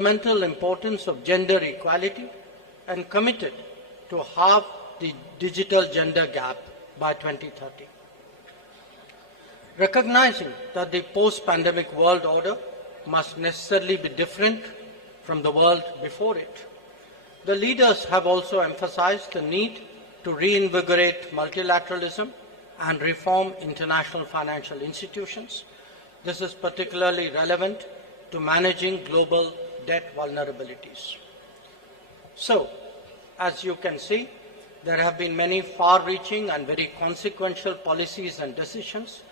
fundamental importance of gender equality and committed to halve the digital gender gap by 2030. Recognizing that the post-pandemic world order must necessarily be different from the world before it, the leaders have also emphasized the need to reinvigorate multilateralism and reform international financial institutions. This is particularly relevant to managing global debt vulnerabilities. So, as you can see, there have been many far-reaching and very consequential policies and decisions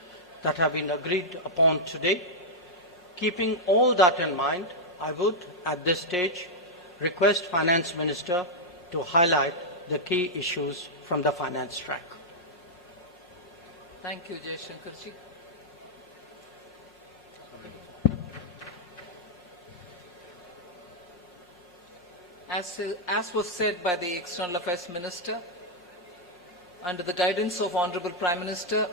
that have been agreed upon today. Keeping all that in mind, I would, at this stage, request Finance Minister to highlight the key issues from the finance track. Thank you, Jaishankarji. As was said by the External Affairs Minister, under the guidance of Honorable Prime Minister,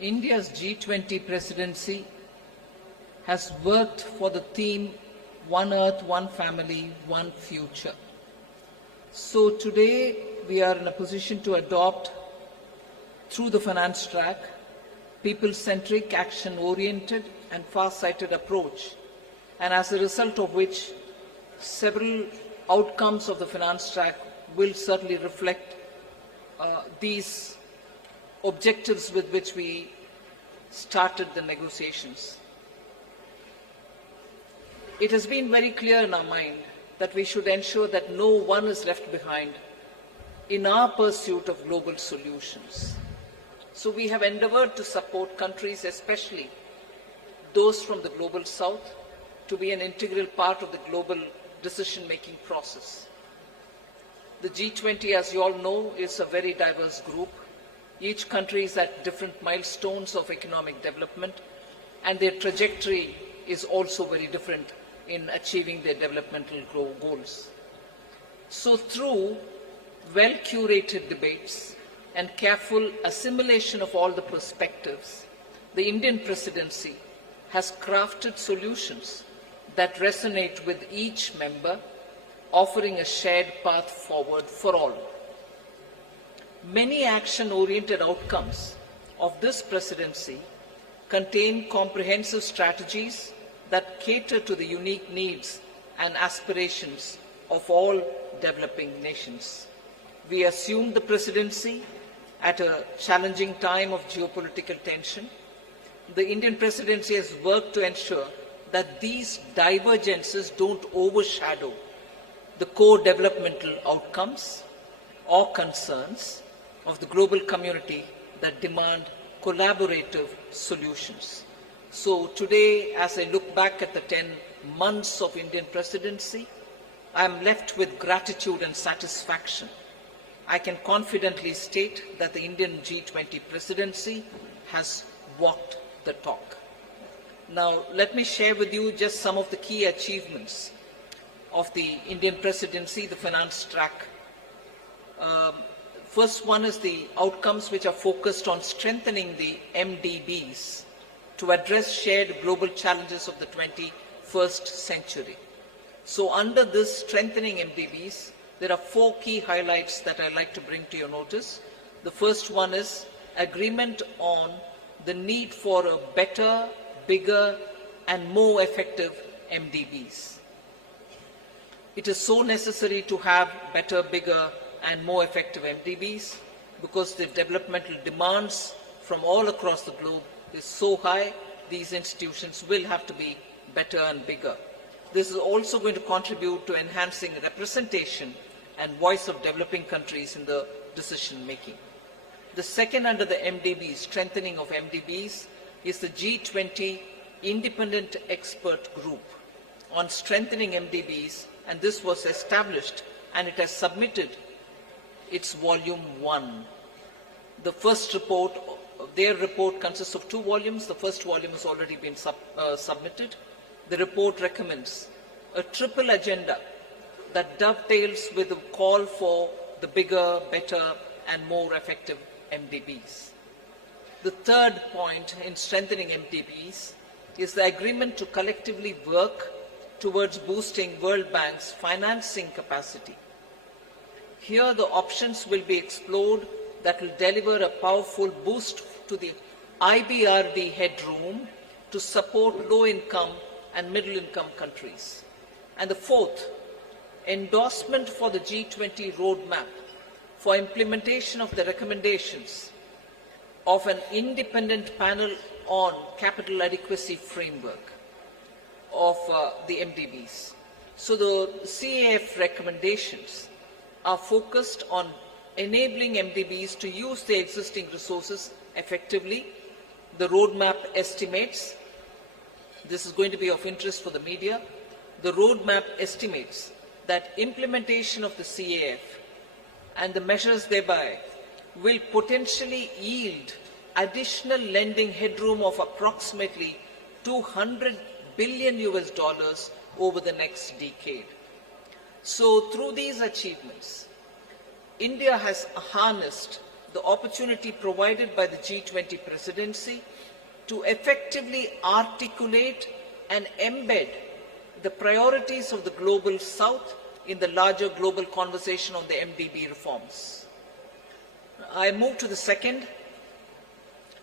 India's G20 presidency has worked for the theme One Earth, One Family, One Future. So today we are in a position to adopt, through the finance track, people-centric, action-oriented and far-sighted approach, and as a result of which several outcomes of the finance track will certainly reflect these objectives with which we started the negotiations. It has been very clear in our mind that we should ensure that no one is left behind in our pursuit of global solutions. So we have endeavored to support countries, especially those from the global south, to be an integral part of the global decision-making process. The G20, as you all know, is a very diverse group. Each country is at different milestones of economic development, and their trajectory is also very different in achieving their developmental goals. So through well-curated debates and careful assimilation of all the perspectives, the Indian presidency has crafted solutions that resonate with each member, offering a shared path forward for all. Many action-oriented outcomes of this presidency contain comprehensive strategies that cater to the unique needs and aspirations of all developing nations. We assumed the presidency at a challenging time of geopolitical tension. The Indian presidency has worked to ensure that these divergences don't overshadow the core developmental outcomes or concerns of the global community that demand collaborative solutions. So today, as I look back at the 10 months of Indian presidency, I am left with gratitude and satisfaction. I can confidently state that the Indian G20 presidency has walked the talk. Now, let me share with you just some of the key achievements of the Indian presidency, the finance track. First one is the outcomes which are focused on strengthening the MDBs to address shared global challenges of the 21st century. So under this strengthening MDBs, there are 4 key highlights that I'd like to bring to your notice. The first one is agreement on the need for a better, bigger, and more effective MDBs. It is so necessary to have better, bigger, and more effective MDBs because the developmental demands from all across the globe is so high, these institutions will have to be better and bigger. This is also going to contribute to enhancing representation and voice of developing countries in the decision making. The second under the MDBs, strengthening of MDBs, is the G20 Independent Expert Group on strengthening MDBs, and this was established and it has submitted its volume 1. The first report, their report consists of 2 volumes. The first volume has already been submitted. The report recommends a triple agenda that dovetails with the call for the bigger, better, and more effective MDBs. The third point in strengthening MDBs is the agreement to collectively work towards boosting World Bank's financing capacity. Here, the options will be explored that will deliver a powerful boost to the IBRD headroom to support low-income and middle-income countries. And the fourth, endorsement for the G20 roadmap for implementation of the recommendations of an independent panel on capital adequacy framework of the MDBs. So the CAF recommendations are focused on enabling MDBs to use their existing resources effectively. The roadmap estimates, this is going to be of interest for the media, the roadmap estimates that implementation of the CAF and the measures thereby will potentially yield additional lending headroom of approximately $200 billion over the next decade. So through these achievements, India has harnessed the opportunity provided by the G20 presidency to effectively articulate and embed the priorities of the global South in the larger global conversation on the MDB reforms. I move to the second,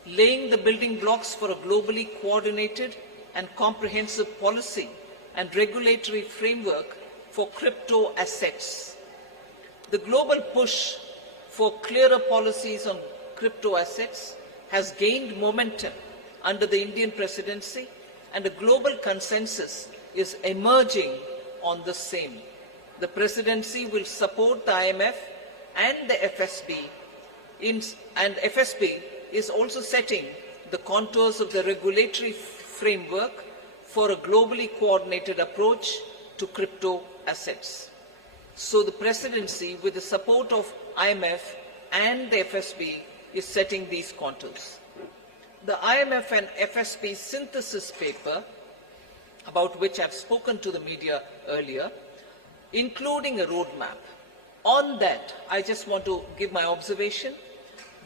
laying the building blocks for a globally coordinated and comprehensive policy and regulatory framework for crypto assets. The global push for clearer policies on crypto assets has gained momentum under the Indian presidency, and a global consensus is emerging on the same. The presidency will support the IMF and the FSB, and FSB is also setting the contours of the regulatory framework for a globally coordinated approach to crypto assets. So the presidency, with the support of IMF and the FSB, is setting these contours. The IMF and FSB synthesis paper, about which I've spoken to the media earlier, including a roadmap. On that, I just want to give my observation.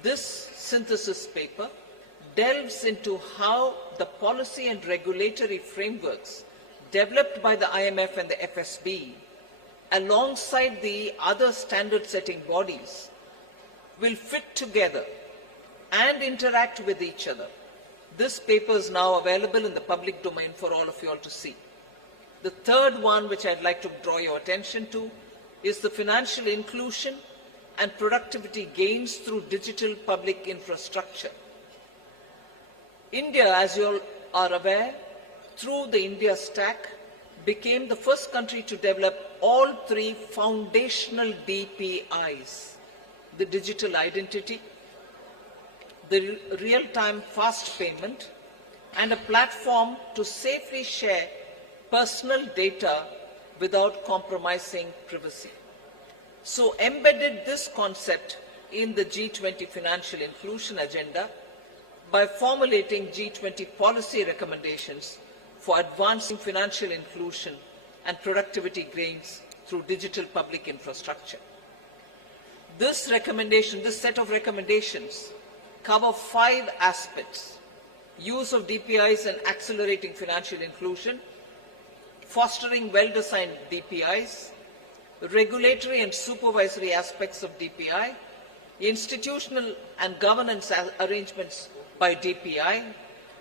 This synthesis paper delves into how the policy and regulatory frameworks developed by the IMF and the FSB, alongside the other standard-setting bodies, will fit together and interact with each other. This paper is now available in the public domain for all of you all to see. The third one, which I'd like to draw your attention to, is the financial inclusion and productivity gains through digital public infrastructure. India, as you all are aware, through the India Stack, became the first country to develop all three foundational DPIs: the digital identity, the real-time fast payment, and a platform to safely share personal data without compromising privacy. So embedded this concept in the G20 financial inclusion agenda by formulating G20 policy recommendations for advancing financial inclusion and productivity gains through digital public infrastructure. This set of recommendations cover 5 aspects: use of DPIs and accelerating financial inclusion, fostering well-designed DPIs, regulatory and supervisory aspects of DPI, institutional and governance arrangements by DPI,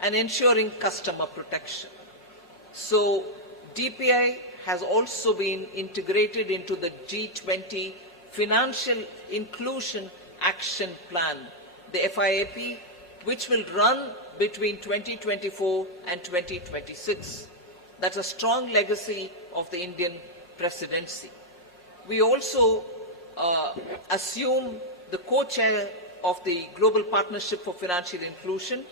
and ensuring customer protection. So DPI has also been integrated into the G20 Financial Inclusion Action Plan, the FIAP, which will run between 2024 and 2026. That's a strong legacy of the Indian presidency. We also assume the co-chair of the Global Partnership for Financial Inclusion,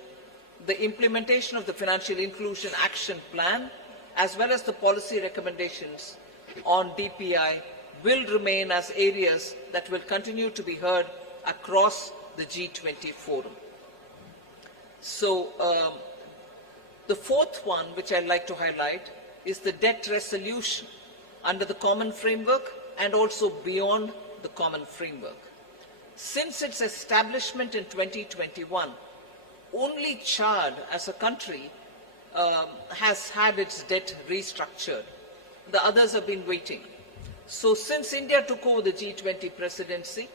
the implementation of the Financial Inclusion Action Plan, as well as the policy recommendations on DPI will remain as areas that will continue to be heard across the G20 forum. So the fourth one, which I'd like to highlight, is the debt resolution under the common framework and also beyond the common framework. Since its establishment in 2021, only Chad as a country has had its debt restructured. the others have been waiting. So since India took over the G20 presidency,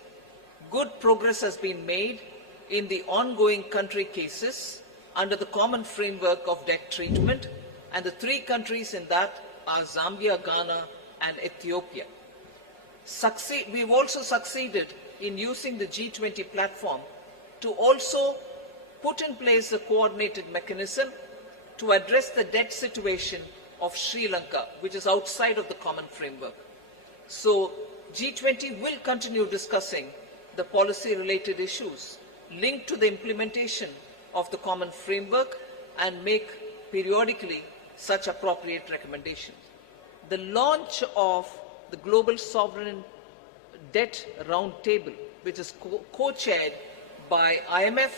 good progress has been made in the ongoing country cases under the common framework of debt treatment, and the three countries in that are Zambia, Ghana, and Ethiopia. We've also succeeded in using the G20 platform to also put in place a coordinated mechanism to address the debt situation of Sri Lanka, which is outside of the common framework. So G20 will continue discussing the policy-related issues linked to the implementation of the common framework and make periodically such appropriate recommendations. The launch of the Global Sovereign Debt Roundtable, which is co-chaired by IMF,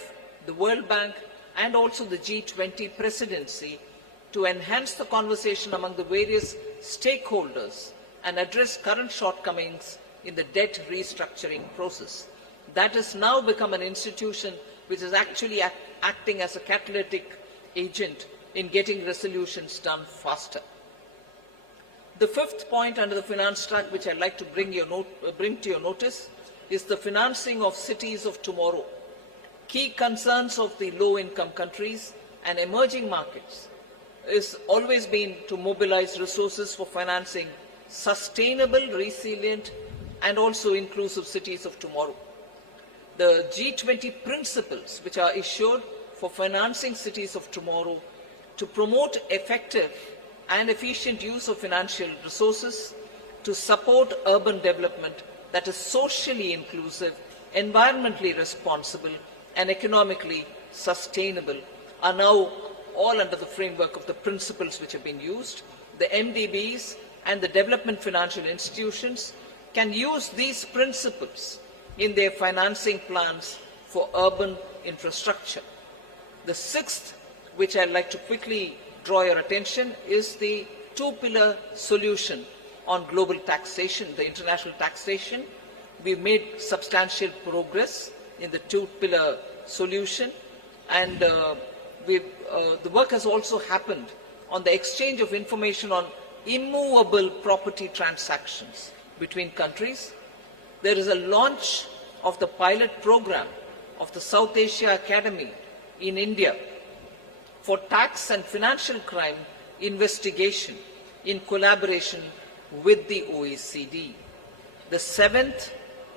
the World Bank, and also the G20 presidency, to enhance the conversation among the various stakeholders and address current shortcomings in the debt restructuring process. That has now become an institution which is actually acting as a catalytic agent in getting resolutions done faster. The fifth point under the finance track, which I'd like to bring to your notice, is the financing of cities of tomorrow. Key concerns of the low-income countries and emerging markets is always been to mobilize resources for financing sustainable, resilient, and also inclusive cities of tomorrow. The G20 principles, which are issued for financing cities of tomorrow to promote effective and efficient use of financial resources, to support urban development that is socially inclusive, environmentally responsible, and economically sustainable, are now all under the framework of the principles which have been used. The MDBs and the development financial institutions can use these principles in their financing plans for urban infrastructure. The sixth, which I'd like to quickly draw your attention, is the two-pillar solution on global taxation, the international taxation. We've made substantial progress in the two-pillar solution, and the work has also happened on the exchange of information on immovable property transactions between countries. There is a launch of the pilot program of the South Asia Academy in India for tax and financial crime investigation in collaboration with the OECD. The seventh,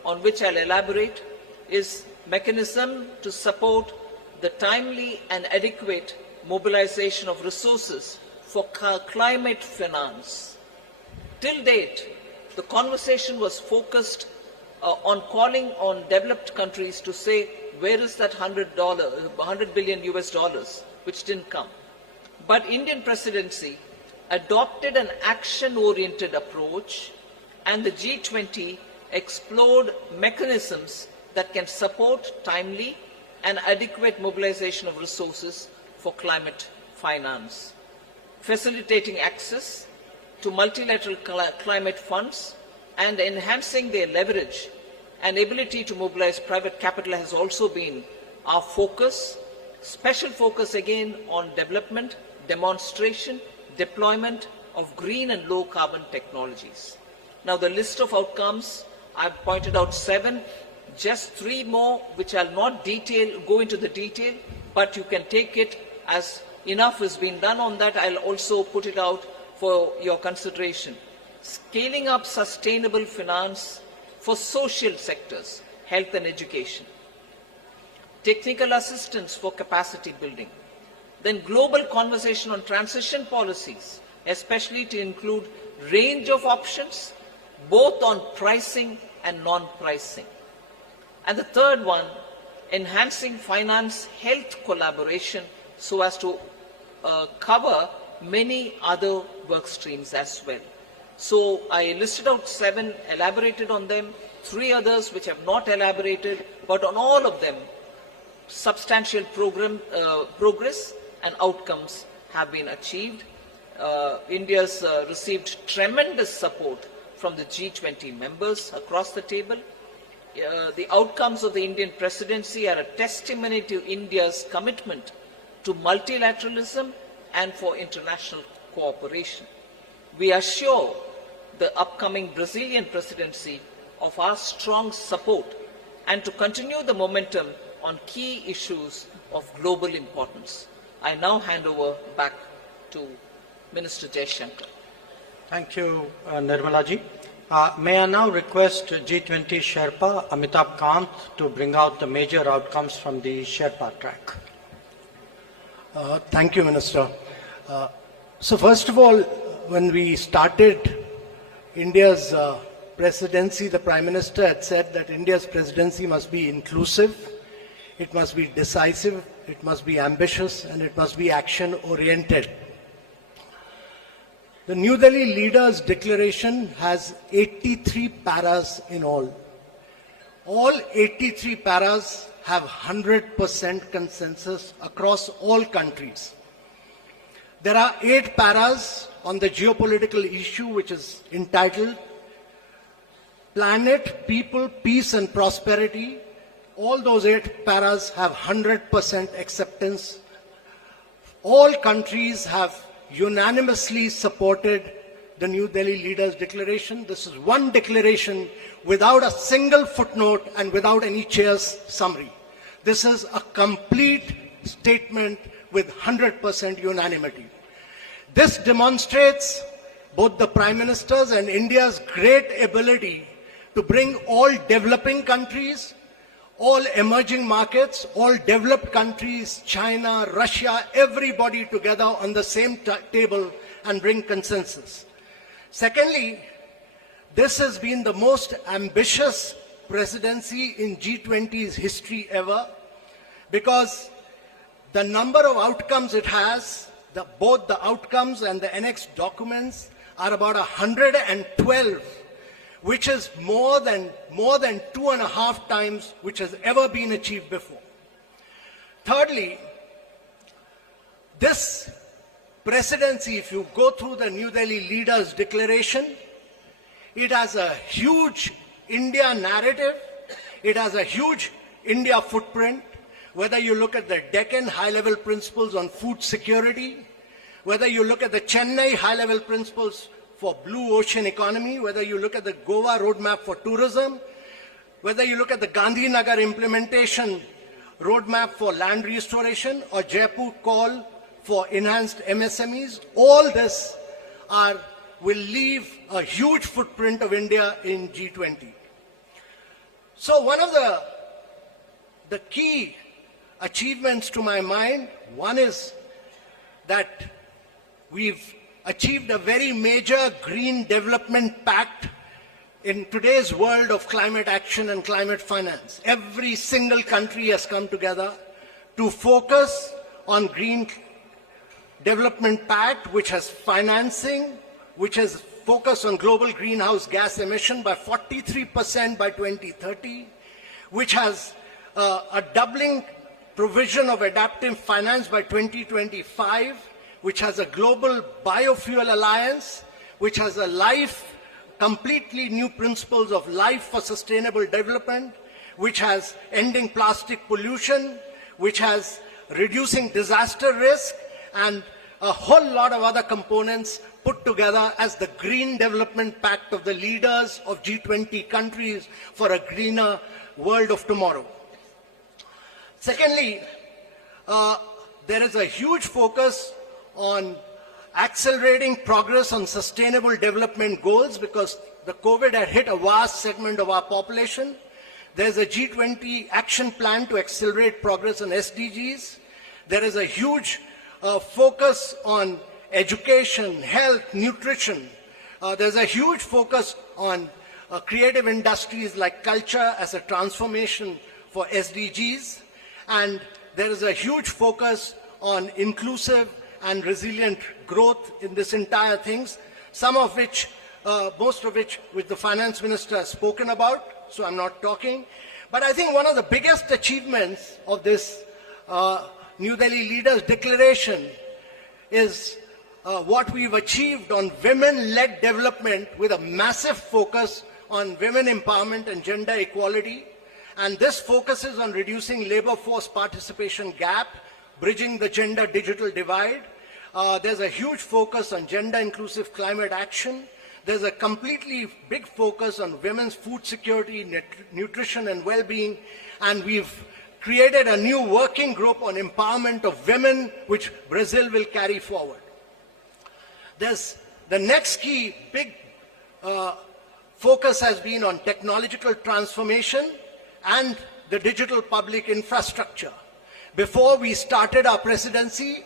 on which I'll elaborate, is mechanism to support the timely and adequate mobilization of resources for climate finance. Till date, the conversation was focused on calling on developed countries to say, where is that $100 billion US dollars, which didn't come. But Indian presidency adopted an action-oriented approach, and the G20 explored mechanisms that can support timely and adequate mobilization of resources for climate finance, facilitating access to multilateral climate funds and enhancing their leverage and ability to mobilize private capital has also been our focus. Special focus again on development, demonstration, deployment of green and low carbon technologies. Now the list of outcomes, I've pointed out 7, just 3 more which I'll not go into the detail, but you can take it as enough has been done on that. I'll also put it out for your consideration. Scaling up sustainable finance for social sectors, health and education. Technical assistance for capacity building. Then global conversation on transition policies, especially to include range of options, both on pricing and non-pricing. And the third one, enhancing finance health collaboration so as to cover many other work streams as well. So I listed out 7, elaborated on them, 3 others which have not elaborated, but on all of them, substantial progress and outcomes have been achieved. India's received tremendous support from the G20 members across the table. The outcomes of the Indian presidency are a testimony to India's commitment to multilateralism and for international cooperation. We assure the upcoming Brazilian presidency of our strong support and to continue the momentum on key issues of global importance. I now hand over back to Minister Jaishankar. Thank you, Nirmala ji. May I now request G20 Sherpa Amitabh Kant to bring out the major outcomes from the Sherpa track. Thank you, Minister. So first of all, when we started India's presidency, the Prime Minister had said that India's presidency must be inclusive, it must be decisive, it must be ambitious, and it must be action-oriented. The New Delhi Leaders' Declaration has 83 paras in all. All 83 paras have 100% consensus across all countries. There are 8 paras on the geopolitical issue, which is entitled Planet, People, Peace and Prosperity. All those 8 paras have 100% acceptance. All countries have unanimously supported the New Delhi Leaders' Declaration. This is one declaration without a single footnote and without any chair's summary. This is a complete statement with 100% unanimity. This demonstrates both the Prime Minister's and India's great ability to bring all developing countries, all emerging markets, all developed countries, China, Russia, everybody together on the same table and bring consensus. Secondly, this has been the most ambitious presidency in G20's history ever, because the number of outcomes it has, both the outcomes and the annexed documents are about 112, which is more than 2.5 times which has ever been achieved before. Thirdly, this presidency, if you go through the New Delhi Leaders' Declaration, it has a huge India narrative, it has a huge India footprint, whether you look at the Deccan high-level principles on food security, whether you look at the Chennai high-level principles for blue ocean economy, whether you look at the Goa roadmap for tourism, whether you look at the Gandhinagar implementation roadmap for land restoration, or Jaipur call for enhanced MSMEs, all this will leave a huge footprint of India in G20. So one of the key achievements to my mind, one is that we've achieved a very major green development pact in today's world of climate action and climate finance. Every single country has come together to focus on green development pact, which has financing, which has focused on global greenhouse gas emission by 43% by 2030, which has a doubling provision of adaptive finance by 2025, which has a global biofuel alliance, which has completely new principles of life for sustainable development, which has ending plastic pollution, which has reducing disaster risk, and a whole lot of other components put together as the Green Development Pact of the leaders of G20 countries for a greener world of tomorrow. Secondly, there is a huge focus on accelerating progress on sustainable development goals, because the COVID had hit a vast segment of our population. There's a G20 action plan to accelerate progress on SDGs. There is a huge focus on education, health, nutrition. There's a huge focus on creative industries like culture as a transformation for SDGs. And there is a huge focus on inclusive and resilient growth in this entire things, some of which, most of which the finance minister has spoken about, so I'm not talking. But I think one of the biggest achievements of this New Delhi Leaders' Declaration is what we've achieved on women-led development, with a massive focus on women empowerment and gender equality. And this focuses on reducing labor force participation gap, bridging the gender digital divide, There's a huge focus on gender-inclusive climate action. There's a completely big focus on women's food security, nutrition and well-being, and we've created a new working group on empowerment of women, which Brazil will carry forward. There's the next key big focus has been on technological transformation and the digital public infrastructure. Before we started our presidency,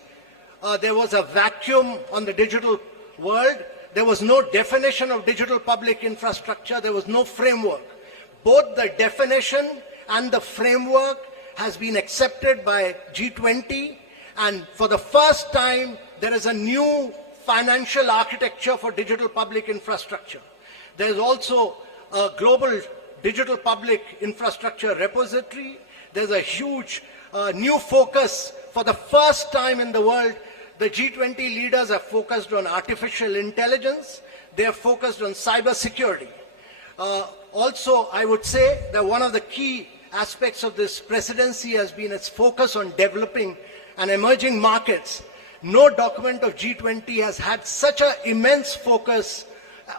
there was a vacuum on the digital world. There was no definition of digital public infrastructure. There was no framework. Both the definition and the framework has been accepted by G20, and for the first time, there is a new financial architecture for digital public infrastructure. There is also a global digital public infrastructure repository. There's a huge new focus. For the first time in the world, the G20 leaders have focused on artificial intelligence. They have focused on cyber security. Also, I would say that one of the key aspects of this presidency has been its focus on developing and emerging markets. No document of G20 has had such an immense focus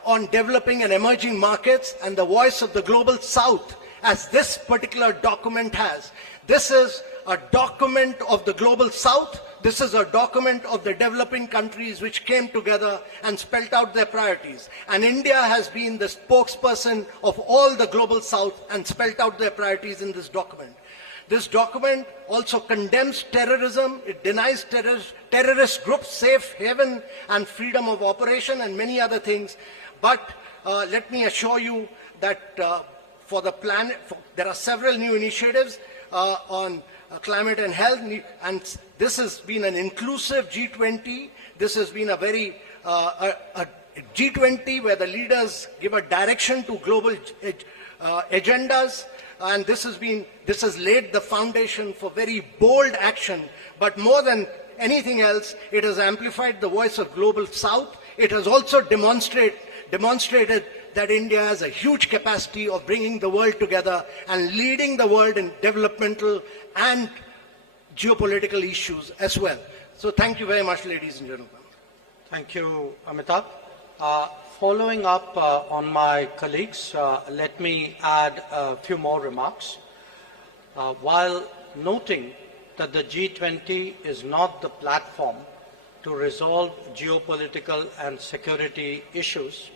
on developing and emerging markets and the voice of the global south as this particular document has. This is a document of the global south. This is a document of the developing countries which came together and spelled out their priorities. And India has been the spokesperson of all the global south and spelled out their priorities in this document. This document also condemns terrorism. It denies terrorist groups safe haven and freedom of operation and many other things. But let me assure you that for the planet, there are several new initiatives on climate and health, and this has been an inclusive G20. This has been a very a G20 where the leaders give a direction to global agendas, and this has laid the foundation for very bold action. But more than anything else, it has amplified the voice of global south. It has also demonstrated that India has a huge capacity of bringing the world together and leading the world in developmental and geopolitical issues as well. So thank you very much, ladies and gentlemen. Thank you, Amitabh. Following up on my colleagues, let me add a few more remarks. While noting that the G20 is not the platform to resolve geopolitical and security issues,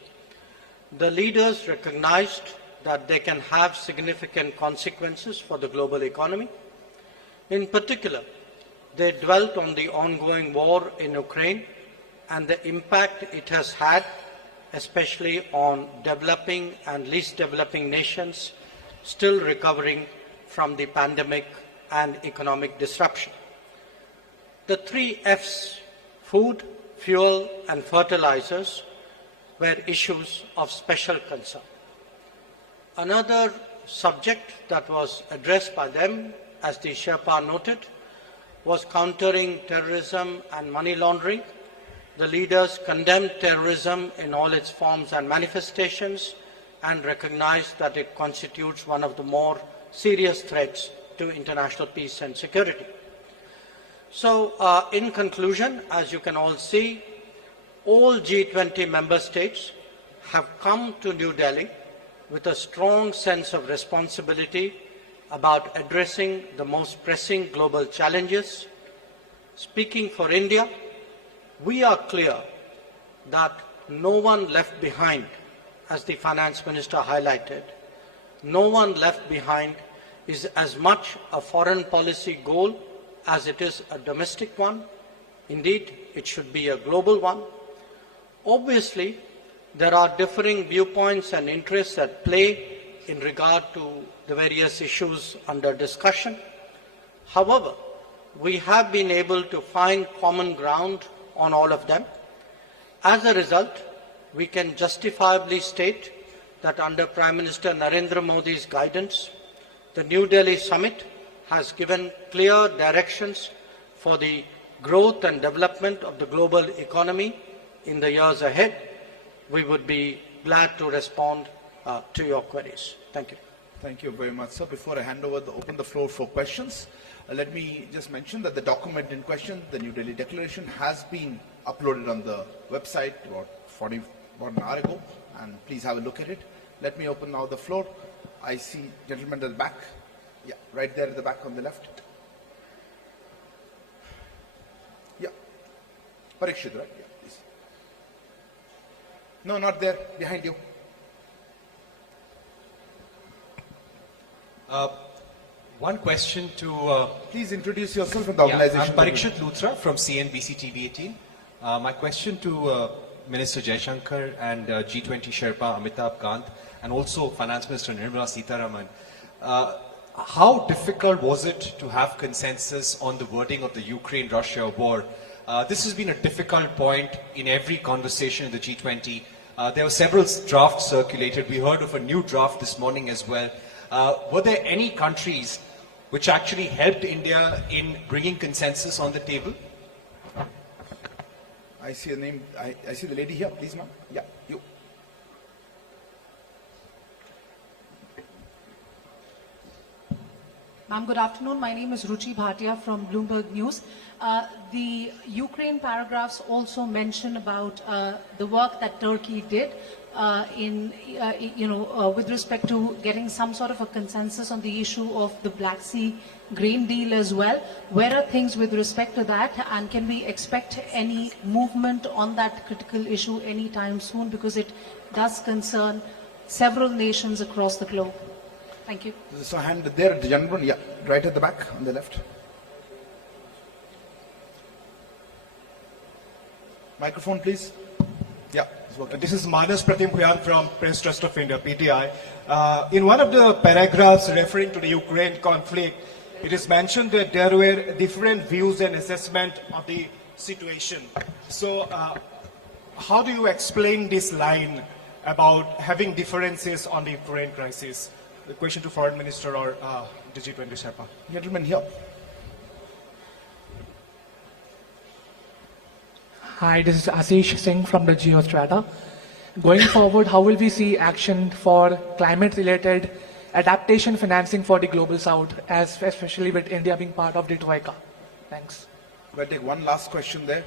the leaders recognized that they can have significant consequences for the global economy. In particular, they dwelt on the ongoing war in Ukraine and the impact it has had, especially on developing and least developing nations still recovering from the pandemic and economic disruption. The 3 F's, food, fuel, and fertilizers, were issues of special concern. Another subject that was addressed by them, as the Sherpa noted, was countering terrorism and money laundering. The leaders condemned terrorism in all its forms and manifestations and recognized that it constitutes one of the more serious threats to international peace and security. So, in conclusion, as you can all see, all G20 member states have come to New Delhi with a strong sense of responsibility about addressing the most pressing global challenges. Speaking for India, we are clear that no one left behind, as the Finance Minister highlighted. No one left behind is as much a foreign policy goal as it is a domestic one. Indeed, it should be a global one. Obviously, there are differing viewpoints and interests at play in regard to the various issues under discussion. However, we have been able to find common ground on all of them. As a result, we can justifiably state that under Prime Minister Narendra Modi's guidance, the New Delhi Summit has given clear directions for the growth and development of the global economy in the years ahead. We would be glad to respond to your queries. Thank you. Thank you very much, sir. Before I hand over, open the floor for questions. Let me just mention that the document in question, the New Delhi Declaration, has been uploaded on the website about an hour ago, and please have a look at it. Let me open now the floor. I see gentleman at the back. Yeah, right there at the back on the left. Yeah. Parikshit, right? Yeah, please. No, not there. Behind you. One question to... Please introduce yourself and the organization. I'm Parikshit Luthra from CNBC TV18. My question to Minister Jaishankar and G20 Sherpa Amitabh Kant and also Finance Minister Nirmala Sitharaman. How difficult was it to have consensus on the wording of the Ukraine-Russia war? This has been a difficult point in every conversation in the G20. There were several drafts circulated. We heard of a new draft this morning as well. Were there any countries which actually helped India in bringing consensus on the table? I see a name. I see the lady here. Please, ma'am. Yeah, you. Ma'am, good afternoon. My name is Ruchi Bhatia from Bloomberg News. The Ukraine paragraphs also mention about the work that Turkey did with respect to getting some sort of a consensus on the issue of the Black Sea grain deal as well. Where are things with respect to that, and can we expect any movement on that critical issue anytime soon, because it does concern several nations across the globe? Thank you. There's a hand there, the gentleman, yeah, right at the back on the left. Microphone, please. Yeah. This is Manas Pratim Huyan from Press Trust of India, PTI. In one of the paragraphs referring to the Ukraine conflict, it is mentioned that there were different views and assessment of the situation. So how do you explain this line about having differences on the Ukraine crisis? The question to Foreign Minister or the G20 Sherpa. Gentleman here. Hi, this is Ashish Singh from the Geostrata. Going forward, how will we see action for climate-related adaptation financing for the Global South, especially with India being part of the Troika? Thanks. We'll take one last question there.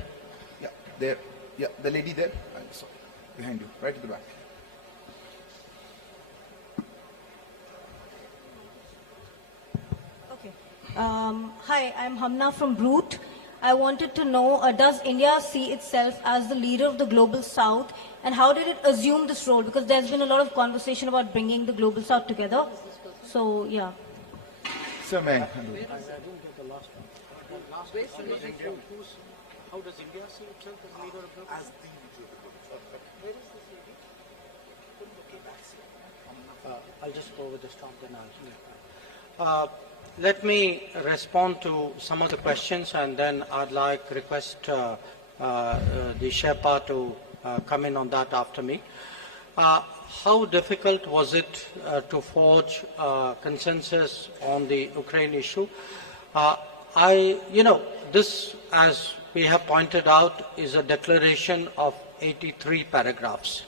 Yeah, there. Yeah, the lady there. I'm sorry. Behind you, right at the back. Okay. Hi, I'm Hamna from Brute. I wanted to know, does India see itself as the leader of the Global South, and how did it assume this role? Because there's been a lot of conversation about bringing the Global South together. So, yeah. Sir, may I? I didn't get the last one. How does India see itself as leader of the global south? Where is this lady? I'll just go with the stop, then I'll let me respond to some of the questions, and then I'd like to request the Sherpa to come in on that after me. How difficult was it to forge consensus on the Ukraine issue? This, as we have pointed out, is a declaration of 83 paragraphs.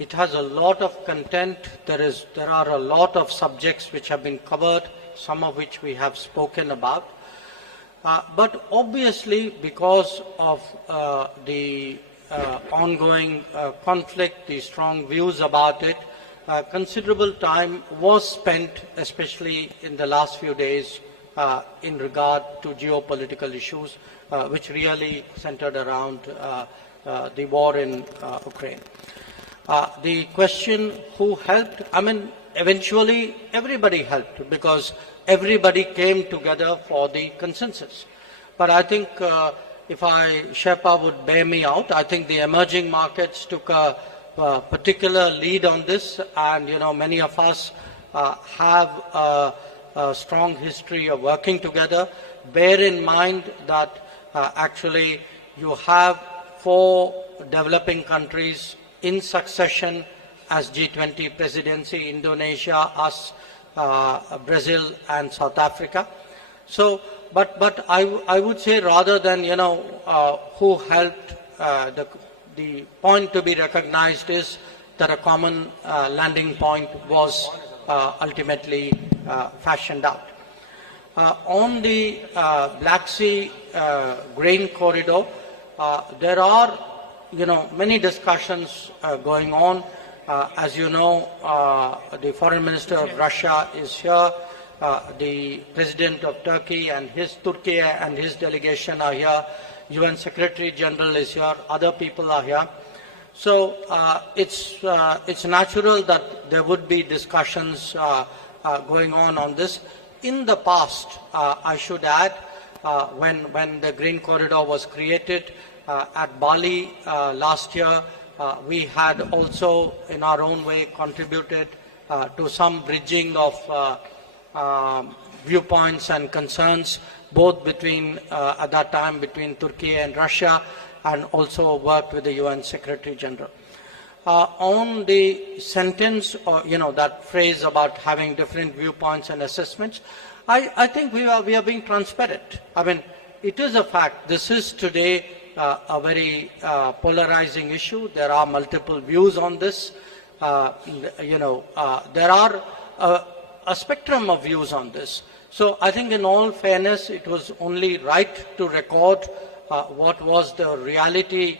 It has a lot of content. There are a lot of subjects which have been covered, some of which we have spoken about. But obviously, because of the ongoing conflict, the strong views about it, considerable time was spent, especially in the last few days, in regard to geopolitical issues, which really centered around the war in Ukraine. The question who helped, eventually everybody helped, because everybody came together for the consensus. But I think if Sherpa would bear me out, I think the emerging markets took a particular lead on this, and many of us have a strong history of working together. Bear in mind that actually you have 4 developing countries in succession as G20 presidency: Indonesia, us, Brazil and South Africa. So, but I would say, rather than who helped, the point to be recognized is that a common landing point was ultimately fashioned out. On the Black Sea grain corridor, there are, many discussions going on. As you know, the Foreign Minister of Russia is here. The President of Turkey and his delegation are here. UN Secretary General is here. Other people are here. So it's natural that there would be discussions going on this. In the past, I should add, when the Green Corridor was created at Bali last year, we had also, in our own way, contributed to some bridging of viewpoints and concerns, both between, at that time, between Turkey and Russia, and also worked with the UN Secretary General. On the sentence, or that phrase about having different viewpoints and assessments, I think we are being transparent. I mean, it is a fact. This is today a very polarizing issue. There are multiple views on this. There are a spectrum of views on this. So I think, in all fairness, it was only right to record what was the reality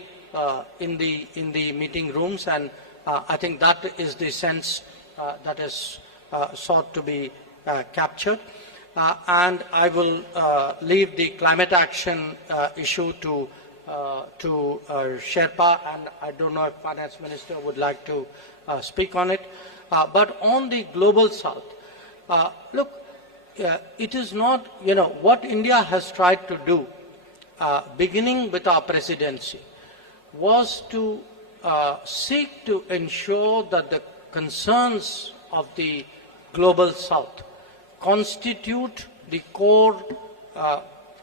in the meeting rooms, and I think that is the sense that is sought to be captured. And I will leave the climate action issue to Sherpa, and I don't know if Finance Minister would like to speak on it. But on the global south, look, it is not, what India has tried to do, beginning with our presidency, was to seek to ensure that the concerns of the global south constitute the core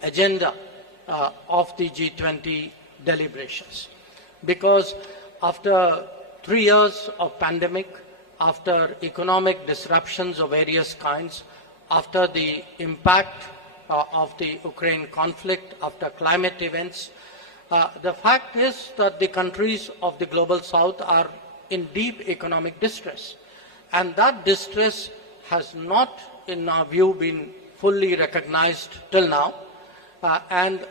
agenda of the G20 deliberations. Because after 3 years of pandemic, after economic disruptions of various kinds, after the impact of the Ukraine conflict, after climate events, the fact is that the countries of the global south are in deep economic distress. And that distress has not, in our view, been fully recognized till now. And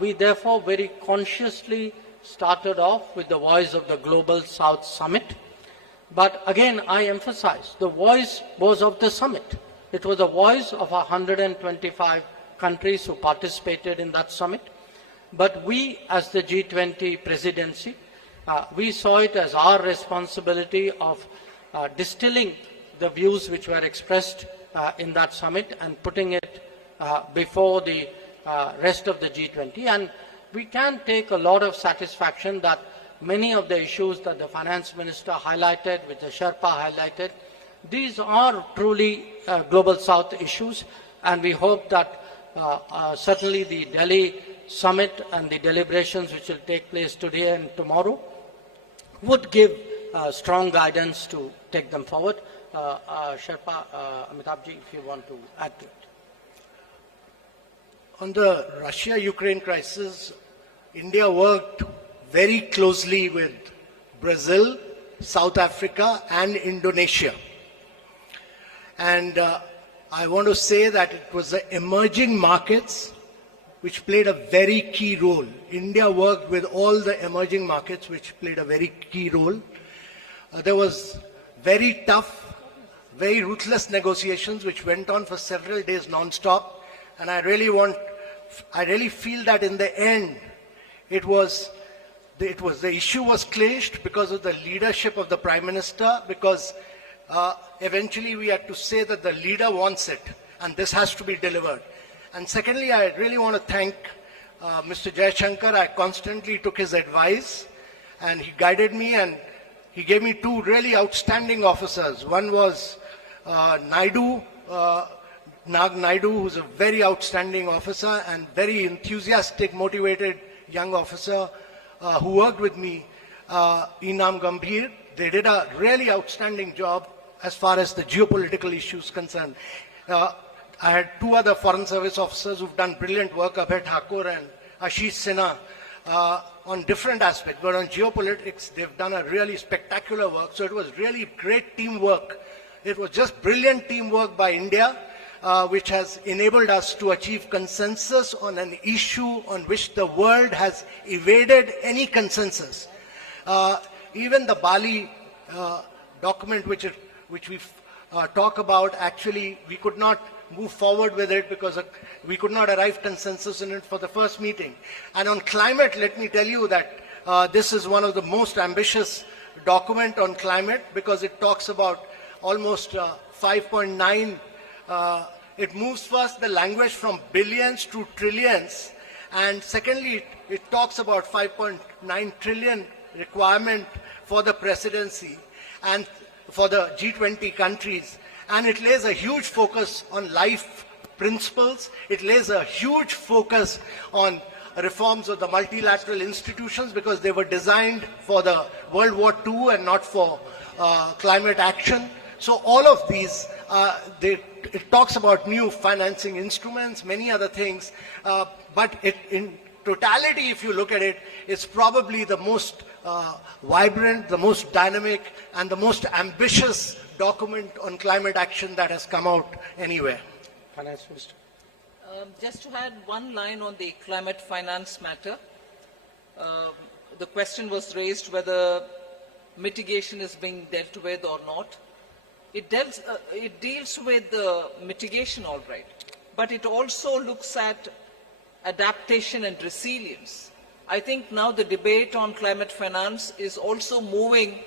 we therefore very consciously started off with the Voice of the Global South Summit. But again, I emphasize, the voice was of the summit. It was the voice of 125 countries who participated in that summit. But we, as the G20 presidency, we saw it as our responsibility of distilling the views which were expressed in that summit and putting it before the rest of the G20. And we can take a lot of satisfaction that many of the issues that the Finance Minister highlighted, which the Sherpa highlighted, these are truly global south issues, and we hope that certainly the Delhi summit and the deliberations which will take place today and tomorrow would give strong guidance to take them forward. Sherpa, Amitabhji, if you want to add to it. On the Russia-Ukraine crisis, India worked very closely with Brazil, South Africa, and Indonesia. And I want to say that it was the emerging markets which played a very key role. India worked with all the emerging markets which played a very key role. There was very tough, very ruthless negotiations which went on for several days non-stop. And I really feel that in the end, the issue was clinched because of the leadership of the Prime Minister, because eventually we had to say that the leader wants it and this has to be delivered. And secondly, I really want to thank Mr. Jaishankar. I constantly took his advice and he guided me, and he gave me two really outstanding officers. One was Naidu, Nag Naidu, who's a very outstanding officer and very enthusiastic, motivated young officer who worked with me, Inam Gambhir. They did a really outstanding job as far as the geopolitical issues concerned. I had two other Foreign Service officers who've done brilliant work, Abhay Thakur and Ashish Sinha, on different aspects. But on geopolitics, they've done a really spectacular work. So it was really great teamwork. It was just brilliant teamwork by India. which has enabled us to achieve consensus on an issue on which the world has evaded any consensus. Even the Bali document which we talk about, actually we could not move forward with it because we could not arrive consensus in it for the first meeting. And on climate, let me tell you that this is one of the most ambitious document on climate because it talks about almost 5.9. It moves first the language from billions to trillions, and secondly, it talks about 5.9 trillion requirement for the presidency and for the G20 countries. And it lays a huge focus on life principles. It lays a huge focus on reforms of the multilateral institutions because they were designed for the World War II and not for climate action. So all of these, it talks about new financing instruments, many other things, but in totality, if you look at it, it's probably the most vibrant, the most dynamic, and the most ambitious document on climate action that has come out anywhere. Finance Minister. Just to add one line on the climate finance matter, the question was raised whether mitigation is being dealt with or not. It deals with the mitigation, all right, but it also looks at adaptation and resilience. I think now the debate on climate finance is also moving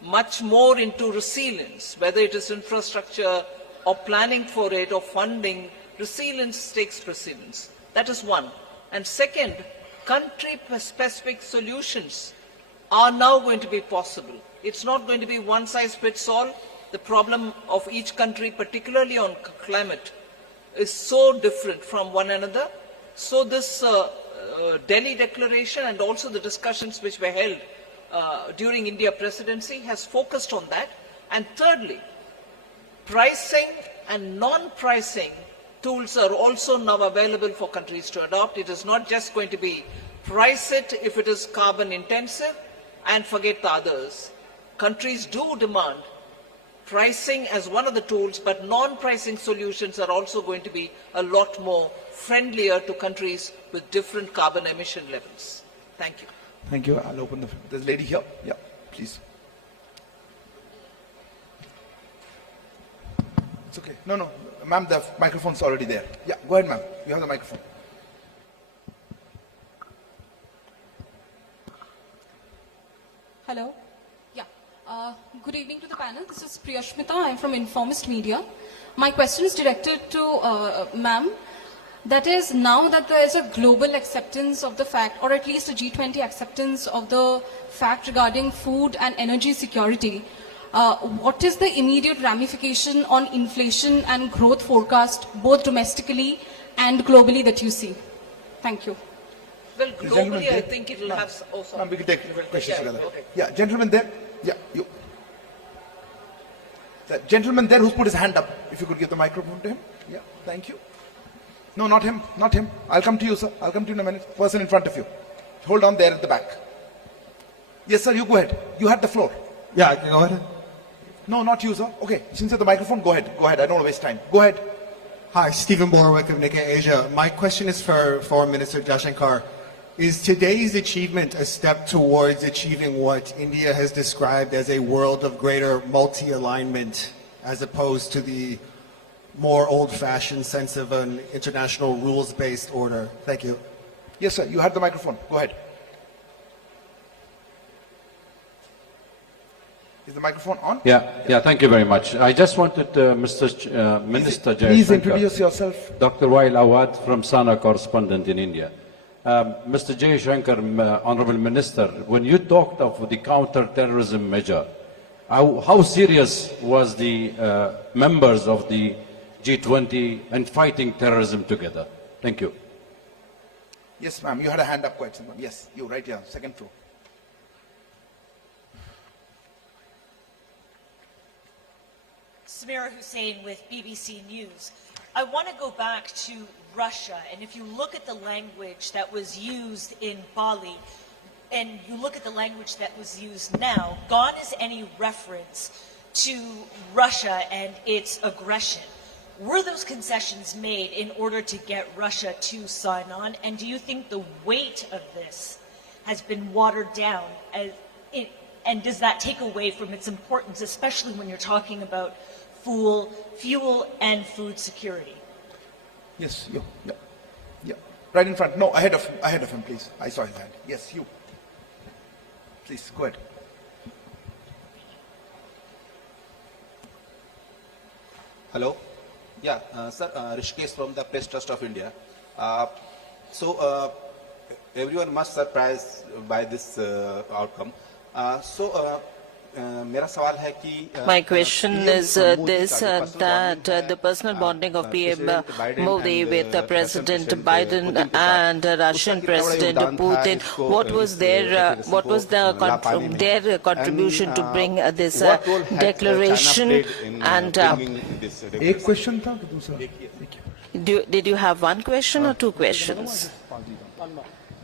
much more into resilience, whether it is infrastructure or planning for it or funding. Resilience takes precedence. That is one. And second, country-specific solutions are now going to be possible. It's not going to be one size fits all. The problem of each country, particularly on climate, is so different from one another. So this Delhi Declaration and also the discussions which were held during India presidency has focused on that. And thirdly, pricing and non-pricing tools are also now available for countries to adopt. It is not just going to be price it if it is carbon intensive and forget the others. Countries do demand pricing as one of the tools, but non-pricing solutions are also going to be a lot more friendlier to countries with different carbon emission levels. Thank you. Thank you. I'll open there's a lady here. Yeah, please. It's okay. No. Ma'am, the microphone's already there. Yeah, go ahead, ma'am. You have the microphone. Hello. Yeah. Good evening to the panel. This is Priyashmita. I'm from Informist Media. My question is directed to ma'am. That is, now that there is a global acceptance of the fact, or at least a G20 acceptance of the fact regarding food and energy security, what is the immediate ramification on inflation and growth forecast, both domestically and globally, that you see? Thank you. Well, globally, I think it will have... Oh, sorry. Ma'am, we can take questions together. Okay. Yeah, gentleman there. Yeah, you. The gentleman there who's put his hand up. If you could give the microphone to him. Yeah, thank you. No, not him. Not him. I'll come to you, sir. I'll come to you in a minute. Person in front of you. Hold on there at the back. Yes, sir, you go ahead. You had the floor. Yeah, go ahead. No, not you, sir. Okay, since you have the microphone, go ahead. Go ahead. I don't want to waste time. Go ahead. Hi, Stephen Borwick of Nikkei Asia. My question is for Foreign Minister Jaishankar. Is today's achievement a step towards achieving what India has described as a world of greater multi-alignment, as opposed to the more old-fashioned sense of an international rules-based order? Thank you. Yes, sir. You had the microphone. Go ahead. Is the microphone on? Yeah. Thank you very much. I just wanted Minister Jaishankar. Please introduce yourself. Dr. Wail Awad from Sana, correspondent in India. Mr. Jaishankar, Honorable Minister, when you talked of the counter-terrorism measure, how serious was the members of the G20 and fighting terrorism together? Thank you. Yes, ma'am. You had a hand up quite some time. Yes, you right here, second floor. Samira Hussain with BBC News. I want to go back to Russia, and if you look at the language that was used in Bali, and you look at the language that was used now, gone is any reference to Russia and its aggression. Were those concessions made in order to get Russia to sign on? And do you think the weight of this has been watered down? And does that take away from its importance, especially when you're talking about fuel and food security? Yes, you. Yeah. Yeah. Right in front. No, ahead of him, please. I saw his hand. Yes, you. Please, go ahead. Hello. Yeah, sir, Rishikesh from the Press Trust of India. Everyone must surprised by this outcome. My question is that the personal bonding of PM Modi with President Biden and Russian President Putin, what was their contribution to bring this declaration? And did you have one question or two questions?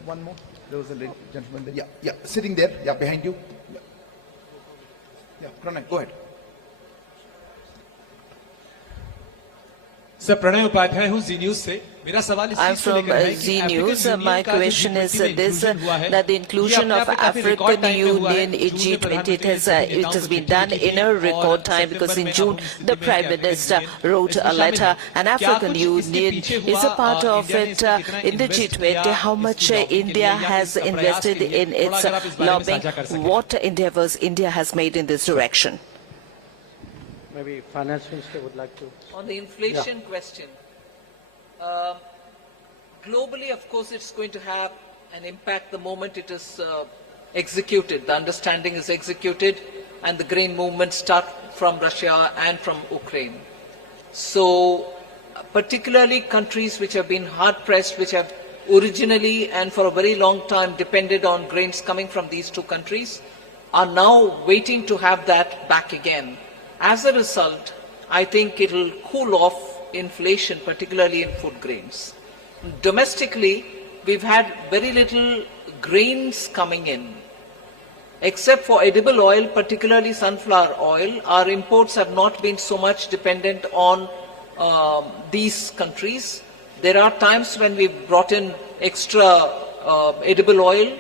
One more. There was a gentleman there. Yeah, sitting there. Yeah, behind you. Yeah, Pranay, go ahead. Sir, Pranay Upadhyay, who's Z News से मेरा सवाल इस I'm from Z News. My question is this, that the inclusion of African Union in G20, it has been done in a record time, because in June the Prime Minister wrote a letter, and African Union is a part of it in the G20. How much India has invested in its lobbying? What endeavors India has made in this direction? Maybe Finance Minister would like to. On the inflation question, globally, of course, it's going to have an impact the moment it is executed. The understanding is executed and the grain movements start from Russia and from Ukraine. So, particularly countries which have been hard-pressed, which have originally and for a very long time depended on grains coming from these two countries, are now waiting to have that back again. As a result, I think it will cool off inflation, particularly in food grains. Domestically, we've had very little grains coming in. Except for edible oil, particularly sunflower oil, our imports have not been so much dependent on these countries. There are times when we've brought in extra edible oil,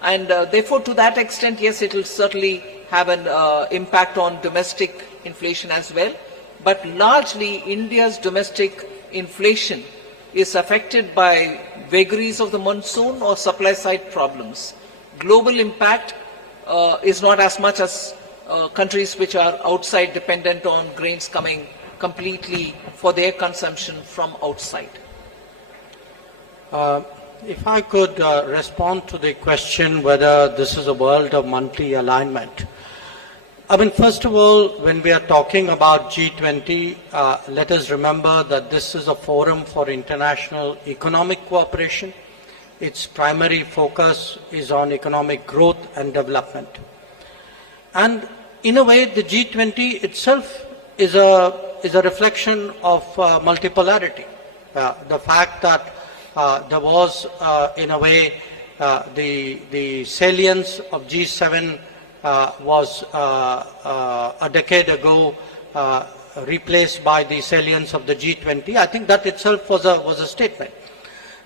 and therefore to that extent, yes, it will certainly have an impact on domestic inflation as well. But largely, India's domestic inflation is affected by vagaries of the monsoon or supply side problems. Global impact is not as much as countries which are outside dependent on grains coming completely for their consumption from outside. If I could respond to the question whether this is a world of monthly alignment. I mean, first of all, when we are talking about G20, let us remember that this is a forum for international economic cooperation. Its primary focus is on economic growth and development. And in a way, the G20 itself is a reflection of multipolarity. The fact that there was, in a way, the salience of G7 was a decade ago replaced by the salience of the G20. I think that itself was a statement.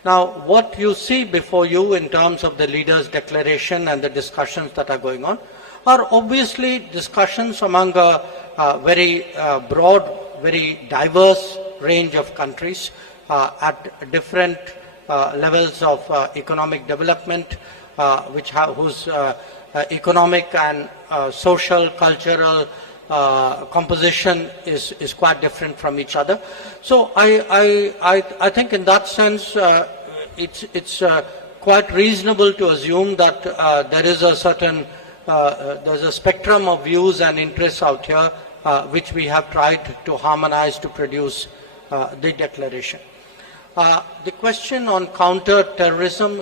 Now, what you see before you in terms of the leaders' declaration and the discussions that are going on are obviously discussions among a very broad, very diverse range of countries at different levels of economic development, whose economic and social, cultural composition is quite different from each other. So I think in that sense it's quite reasonable to assume that there is a certain there's a spectrum of views and interests out here which we have tried to harmonize to produce the declaration. The question on counter-terrorism,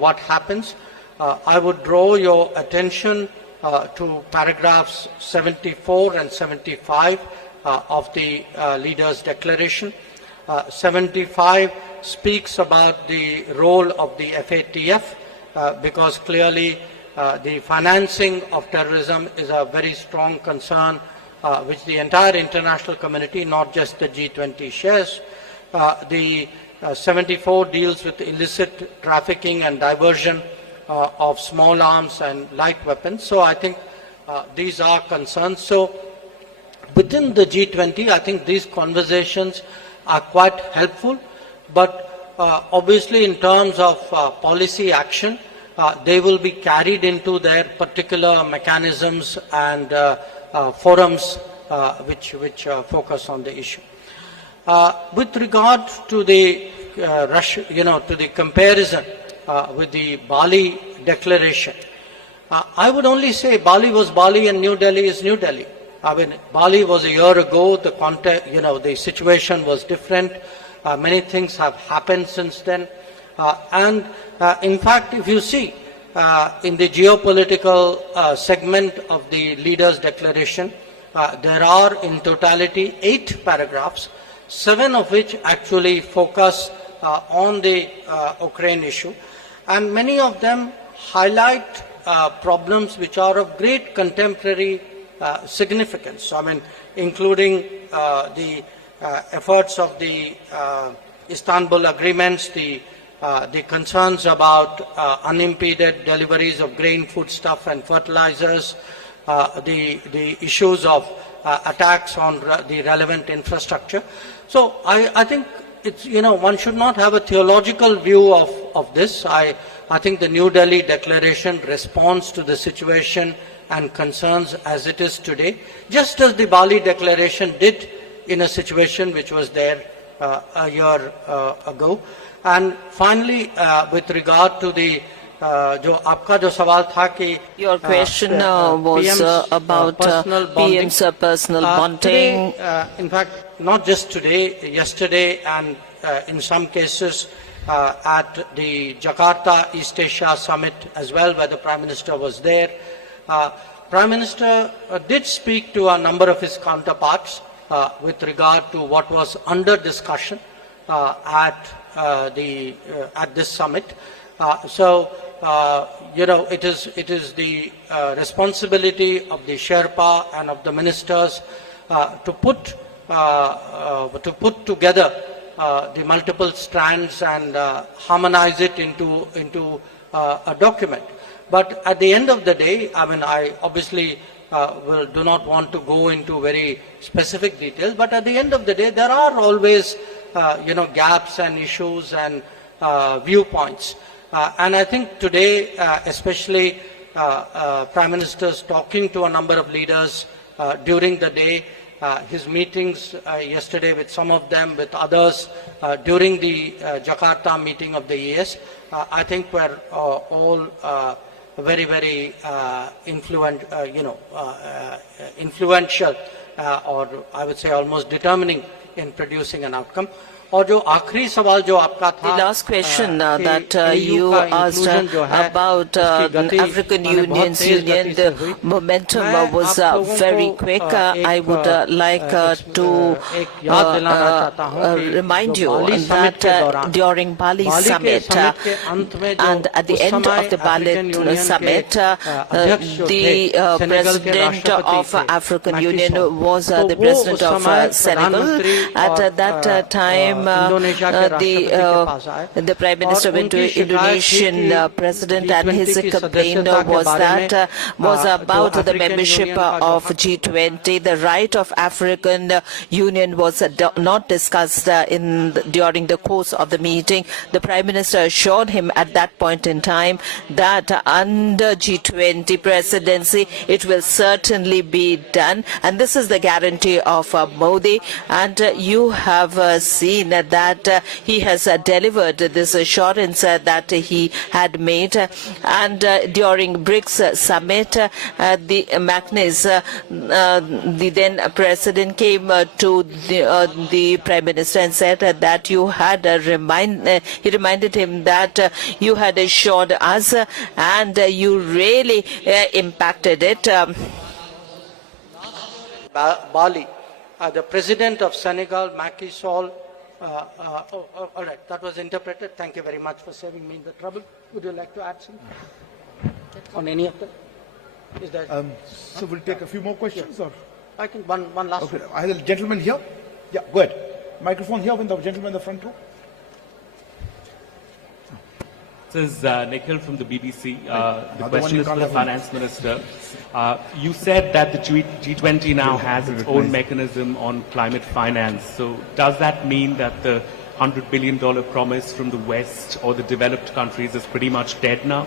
what happens? I would draw your attention to paragraphs 74 and 75 of the Leaders' Declaration. 75 speaks about the role of the FATF because clearly the financing of terrorism is a very strong concern which the entire international community, not just the G20, shares. The 74 deals with illicit trafficking and diversion of small arms and light weapons. So I think these are concerns. So within the G20, I think these conversations are quite helpful, but obviously in terms of policy action, they will be carried into their particular mechanisms and forums which focus on the issue. With regard to the to the comparison with the Bali Declaration, I would only say Bali was Bali and New Delhi is New Delhi. I mean, Bali was a year ago. The context, the situation was different. Many things have happened since then, and in fact, if you see in the geopolitical segment of the Leaders' Declaration, there are in totality 8 paragraphs, 7 of which actually focus on the Ukraine issue, and many of them highlight problems which are of great contemporary significance. I mean, including the efforts of the Istanbul agreements, the concerns about unimpeded deliveries of grain, foodstuff and fertilizers, the issues of attacks on the relevant infrastructure. So I think it's, one should not have a theological view of this. I think the New Delhi Declaration responds to the situation and concerns as it is today, just as the Bali Declaration did in a situation which was there a year ago. And finally, with regard to the your question was about PM's personal bonding. Today, in fact, not just today, yesterday, and in some cases at the Jakarta East Asia Summit as well, where the Prime Minister was there. Prime Minister did speak to a number of his counterparts with regard to what was under discussion at this summit. It is the responsibility of the Sherpa and of the ministers to put together the multiple strands and harmonize it into a document. But at the end of the day, I mean, I obviously do not want to go into very specific details, but at the end of the day, there are always gaps and issues and viewpoints. And I think today, especially Prime Minister's talking to a number of leaders during the day, his meetings yesterday with some of them, with others during the Jakarta meeting of the ES, I think were all very, very influential, or I would say almost determining in producing an outcome. The last question that you asked about African Union's union, the momentum was very quick. I would like to remind you that during Bali Summit and at the end of the Bali Summit, the President of African Union was the President of Senegal. At that time, the Prime Minister went to Indonesian President, and his campaign was about the membership of G20. The right of African Union was not discussed during the course of the meeting. The Prime Minister assured him at that point in time that under G20 presidency it will certainly be done, and this is the guarantee of Modi, and you have seen that he has delivered this assurance that he had made. And during BRICS summit, the Magnus, the then president, came to the Prime Minister and said that you had he reminded him that you had assured us and you really impacted it. Bali, the President of Senegal, Macky Sall, all right, that was interpreted. Thank you very much for saving me the trouble. Would you like to add something on any of them? Is that so we'll take a few more questions, or I think one last Okay, one. I have a gentleman here. Yeah, go ahead. Microphone here with the gentleman in the front row. This is Nikhil from the BBC. The one question you is for can't the have Finance Minister. You said that the G20 now has its own mechanism on climate finance. So does that mean that the $100 billion promise from the West or the developed countries is pretty much dead now?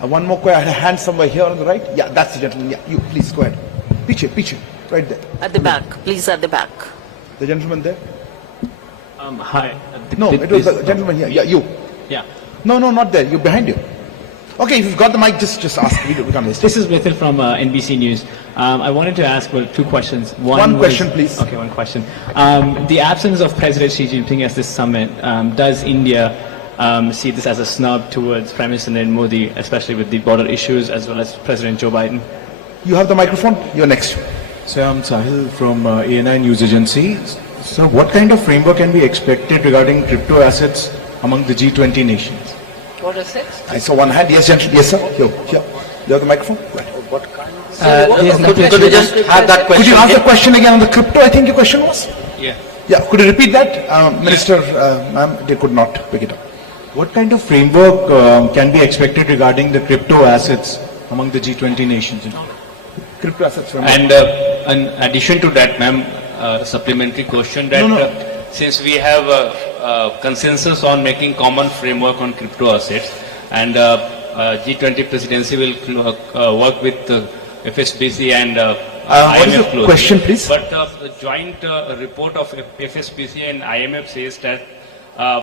One more question. I had a hand somewhere here on the right. Yeah, that's the gentleman. Yeah, you please go ahead. Piche, right there. At the back, please, at the back. The gentleman there. Hi. No, it was the gentleman here. Yeah, you. Yeah. No, not there. You're behind you. Okay, if you've got the mic, just ask. We can't listen. This is Mithil from NBC News. I wanted to ask two questions. One question, please. Okay, one question. The absence of President Xi Jinping at this summit, does India see this as a snub towards Prime Minister Narendra Modi, especially with the border issues, as well as President Joe Biden? You have the microphone. You're next. So I'm Sahil from ANI News Agency. So what kind of framework can be expected regarding crypto assets among the G20 nations? What is it? I saw one hand. Yes, gentleman. Yes, sir. Here. You have the microphone. Right. Could you just have that question? Could you ask the question again on the crypto? I think your question was. Yeah. Yeah. Could you repeat that, Minister? Ma'am, they could not pick it up. What kind of framework can be expected regarding the crypto assets among the G20 nations? Crypto assets framework. And in addition to that, ma'am, supplementary question that since we have a consensus on making common framework on crypto assets, and G20 presidency will work with FSBC and what is IMF the closely. question, please? But the joint report of FSBC and IMF says that